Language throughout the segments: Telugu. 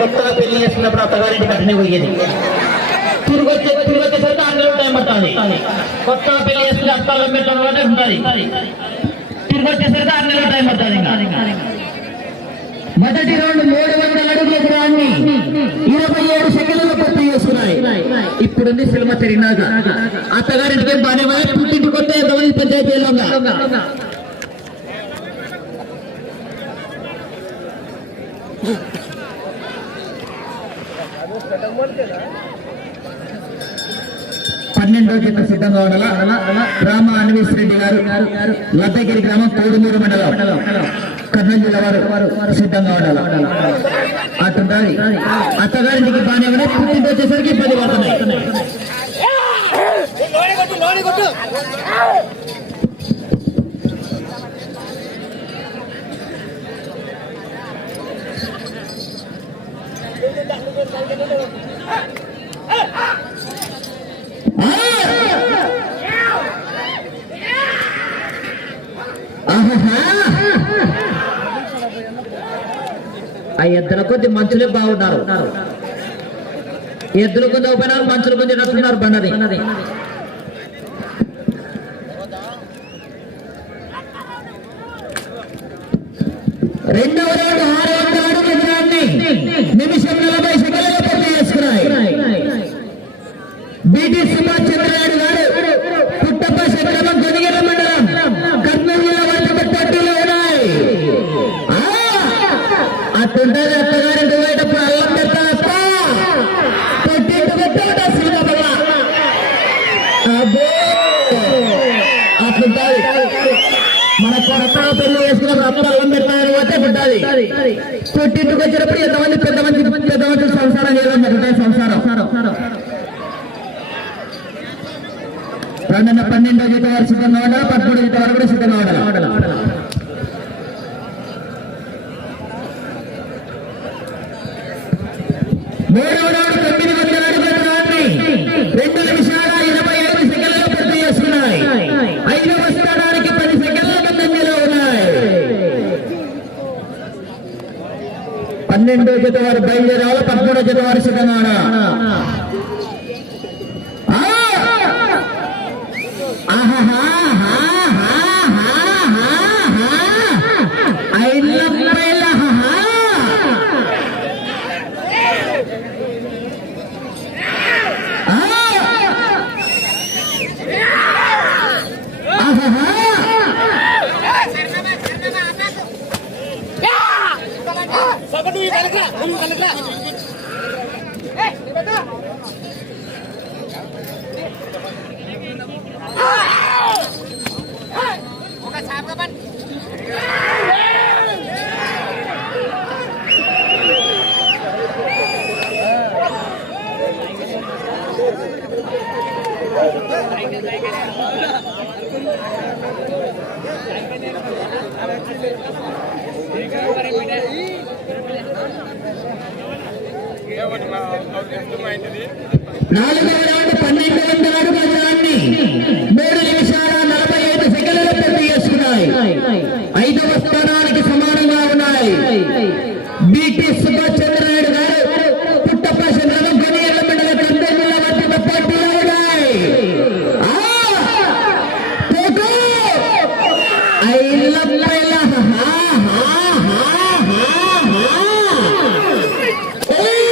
కొత్తగా పెళ్ళి చేసుకున్నప్పుడు అత్తగారింటికి అట్నే పోయేది. తిరిగి వచ్చే తిరిగి వచ్చేసరికి ఆరు టైం పడుతుంది కొత్తగా పెళ్ళి చేసుకుని అత్తాలో పెట్టడం ఉంటుంది తిరిగి వచ్చేసరికి ఆరు టైం పడుతుంది మొదటి రౌండ్ మూడు వందల అడుగుల దూరాన్ని ఇరవై ఏడు సెకండ్లు పూర్తి చేస్తున్నాయి ఇప్పుడుంది సినిమా తిరిగినాక అత్తగారింటికి బాగానే పోయి పుట్టింటికి వస్తే పంచాయతీ వెళ్ళంగా పన్నెండో జత సిద్ధంగా ఉండాలా? రామ అన్వేష్ రెడ్డి గారు లద్దగిరి గ్రామం కోడుమూరు మండలం. కర్నూలు జిల్లా వారు సిద్ధంగా ఉండాలి? అట్టుండాలి అత్తగారింటికి బాగానే ఉన్నాయి. పుట్టింటి వచ్చేసరికి ఇబ్బంది పడుతున్నాయి. ఆ ఎద్దుల కొద్ది మంచులే బాగున్నారు. ఎద్దుల కొద్ది ఓపెనారు మంచులు కొద్ది నడుస్తున్నారు బండది రెండవ రౌండ్ ఆరు వందల అడుగుల దూరాన్ని నిమిషం నలభై సెకండ్లలో పూర్తి చేసుకున్నాయి బీటీ సుభాష్ చంద్రనాయుడు గారు పుట్టప్ప శంకరమ్మ గొనిగిర మండలం కర్నూలు జిల్లా వర్గ పోటీలో ఉన్నాయి ఆ! అట్టుంటది అత్తగారింటి పోయేటప్పుడు అల్లం పెడతానప్ప పుట్టింటి పెట్టాడు శ్రీరామయ్య అబ్బో అట్లుంటది మన కొత్తగా పెళ్ళి వేసుకున్నప్పుడు అప్పుడు అల్లం పెడతానని పోతే పుట్టాలి పుట్టింటికి వచ్చినప్పుడు ఎంతమంది పెద్దమంది పెద్దమంది సంసారం చేయడం సంసారం రెండున్న పన్నెండో జీత వారు సిద్ధంగా ఉండాలి పదమూడు జీత వారు కూడా సిద్ధంగా ఉండాలి మూడవ నాడు తొమ్మిది వందల అడుగుల దూరాన్ని రెండు నిమిషాల ఇరవై ఐదు సెకండ్లలో పూర్తి చేస్తున్నాయి ఐదవ స్థానానికి పది సెకండ్ల ముందంజలో ఉన్నాయి పన్నెండో జత వారు బయలుదేరాలి పదమూడో జత వారు సిద్ధంగా ఉన్నారు. ఆ! నాలుగవ రౌండ్ పన్నెండు వందల అడుగుల దూరాన్ని మూడు నిమిషాల నలభై ఐదు సెకండ్లలో పూర్తి చేసుకున్నాయి ఐదవ స్థానానికి సమానంగా ఉన్నాయి బిటి సుభాష్ చంద్రనాయుడు గారు పుట్టప్ప చంద్రబాబు గనియర్ల మండల కర్నూలు జిల్లా వర్తిత పోటీలో ఉన్నాయి ఆ! పోకు! ఐలప్పైల హా, హా, హా, హా, హా. ఏయ్!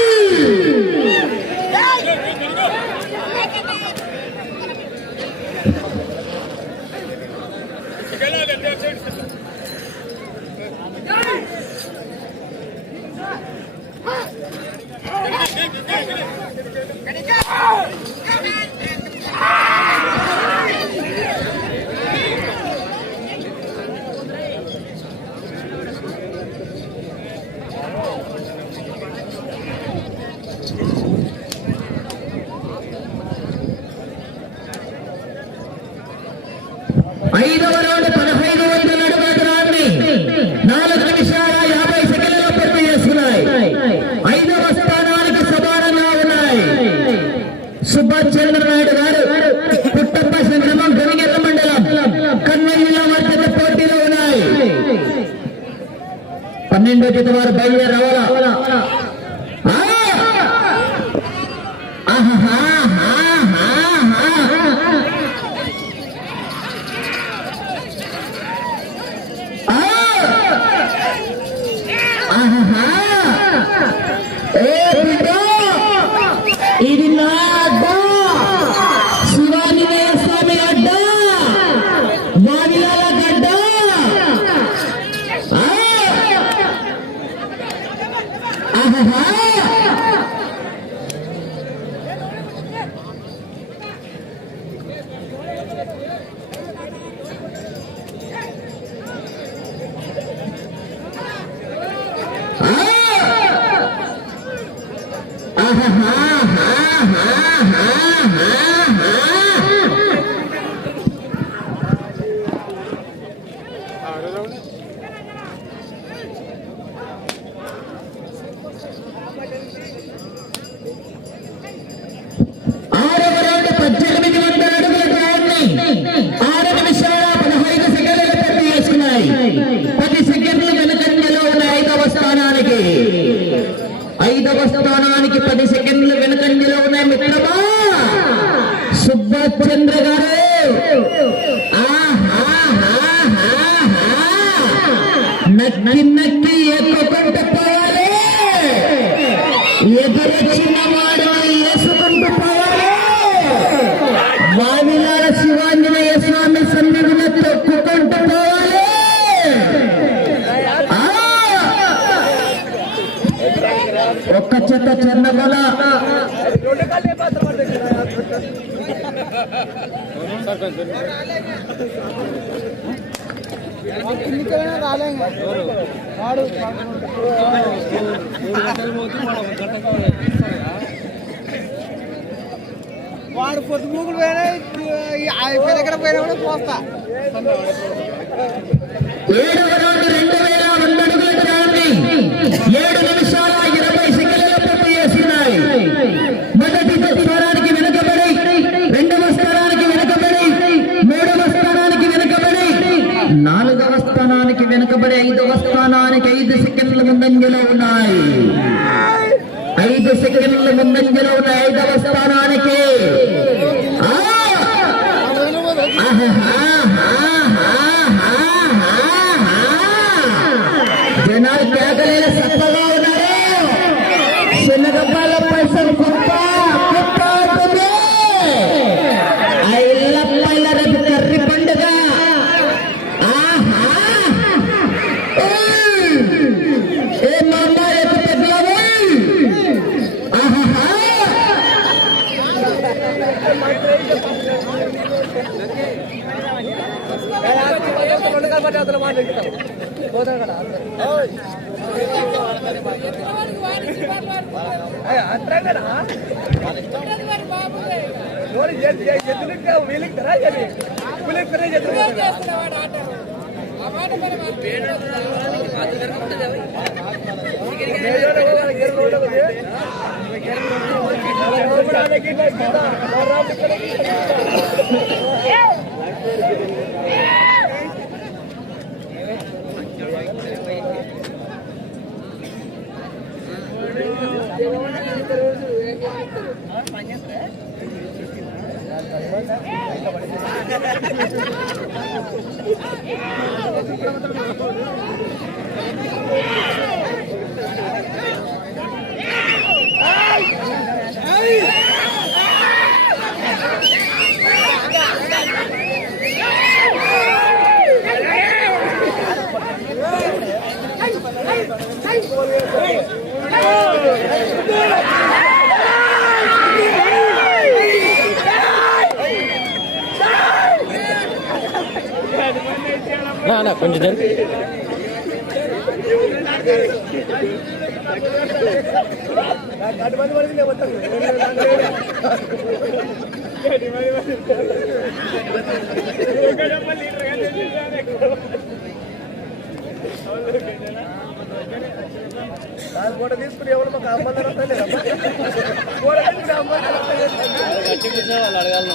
ఐదవ రౌండ్ పదహైదు వందల అడుగుల దూరాన్ని నాలుగు నిమిషాల యాభై సెకండ్లలో పూర్తి చేసుకున్నాయి ఐదవ స్థానానికి సమానంగా ఉన్నాయి సుభాష్ చంద్రనాయుడు గారు పుట్టప్ప సంగ్రమం గనిగెల్ల మండలం కర్నూలు జిల్లా పోటీలో ఉన్నాయి. పన్నెండో జత వారు బయలుదేరి రావాలా ఆ! ఇది నా అడ్డ శివాంజనేయ స్వామి అడ్డ వాడిలాల గడ్డ ఆ! ఆహాహా! ఆరవ రౌండ్ పద్దెనిమిది వందల అడుగుల గ్రౌండ్ని ఆరు నిమిషాల పదహైదు సెకండ్లు పూర్తి చేసుకున్నాయి పది సెకండ్లు వెనుకంజలో ఉన్న ఐదవ స్థానానికి ఐదవ స్థానానికి పది సెకండ్లు వెనుకంజలో ఉన్న మిత్రమా సుభాష్ చంద్ర గారు ఆహాహాహాహా. నక్కి నక్కి ఎక్కుకుంటూ పోవాలి ఎదురొచ్చిన వాడు వేసుకుంటూ పోవాలి వావిలాల శివాంజనేయ స్వామి సన్నిధిన తొక్కుకుంటూ పోవాలి ఆ! ఒక్క చెత్త చెన్నగల వాడు పొద్దుమూకులు పోయినా అయిపోయిన దగ్గర పోయినా కూడా పోస్తా. ఏడు నిమిషాల ఇరవై సెకండ్లు పూర్తి చేస్తున్నాయి మొదటి స్థానానికి వెనుకబడి రెండవ స్థానానికి వెనుకబడి మూడవ స్థానానికి వెనుకబడి నాలుగవ స్థానానికి వెనుకబడి ఐదవ స్థానానికి ఐదు సెకండ్ల ముందంజలో ఉన్నాయి. ఐదు సెకండ్ల ముందంజలో ఉన్న ఐదవ స్థానానికి. ఆహా! కొంచెం జరిగి ఫోటో తీసుకుని ఎవరు మాకు అమ్మందరూ వస్తలేరు తీసుకుని ఎవరు మాకు వాళ్ళు అడగాలి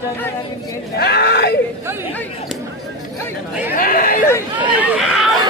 Hey! Hey! Hey! Hey!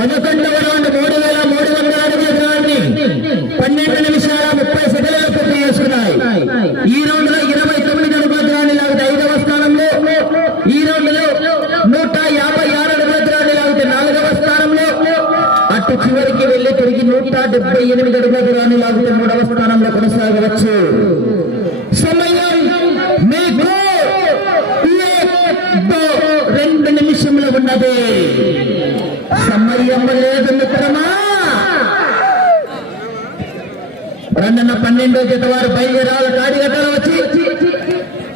పదకొండవ రౌండ్ మూడు వేల మూడు వందల అడుగుల దూరాన్ని పన్నెండు నిమిషాల ముప్పై సెకండ్లు పూర్తి చేసుకున్నాయి. ఈ రౌండ్లో ఇరవై తొమ్మిది అడుగుల దూరాన్ని లాగితే ఐదవ స్థానంలో ఈ రౌండ్లో నూట యాభై ఆరు అడుగుల దూరాన్ని లాగితే నాలుగవ స్థానంలో అటు చివరికి వెళ్ళి తిరిగి నూట డెబ్బై ఎనిమిది అడుగుల దూరాన్ని లేదు మిత్రమా రన్న పన్నెండో జత వారు బయలుదేరాలి కాడిగట్టాల వచ్చి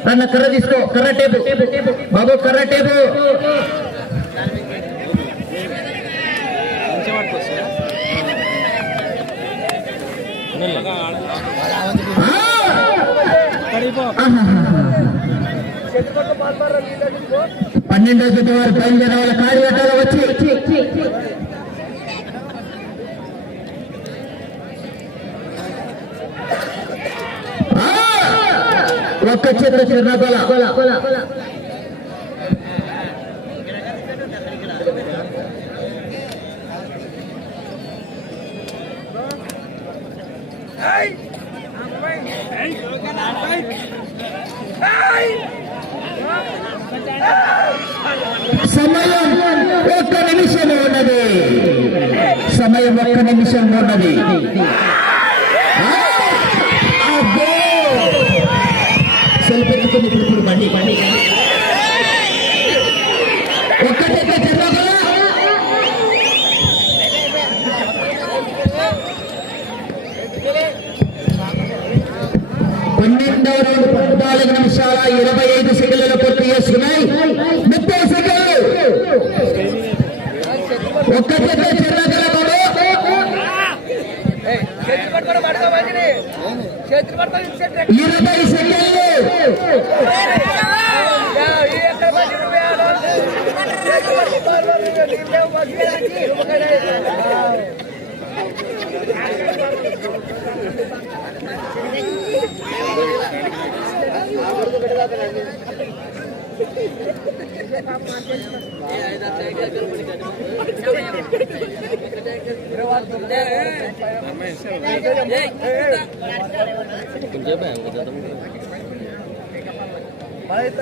రన్న కర్ర తీసుకో. కర్ర టేపు బాబు కర్ర టేపు పన్నెండో జత వారు బయలుదేరాలి కాడిగట్టాల వచ్చి ఒక్క చేత చిన్న కొల ఏయ్ ఏయ్ సమయం ఒక్క నిమిషం ఉన్నది సమయం ఒక్క నిమిషం ఉన్నది ఒక్కసారి ఇరవై సెకండ్లు పాప kerja bang kita temu malah itu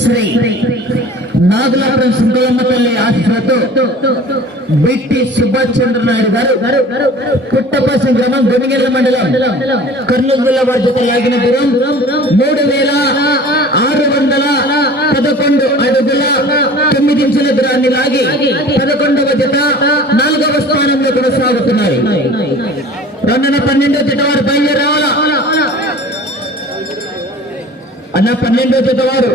Shri Nagulapuram Sunkalamma తల్లి ఆశీస్సులతో బిట్టి సుభాష్ చంద్రనాయుడు గారు పుట్టపాసం గ్రామం గొనిగెల్ల మండలం కర్నూలు జిల్లా వారి జత లాగిన దూరం మూడు వేల పదకొండు అడుగుల తొమ్మిది ఇంచుల దూరాన్ని లాగి పదకొండవ జత నాలుగవ స్థానంలో కొనసాగుతున్నాయి. రెండున పన్నెండో జత వారు బయలుదేరి అన్న పన్నెండో జత వారు.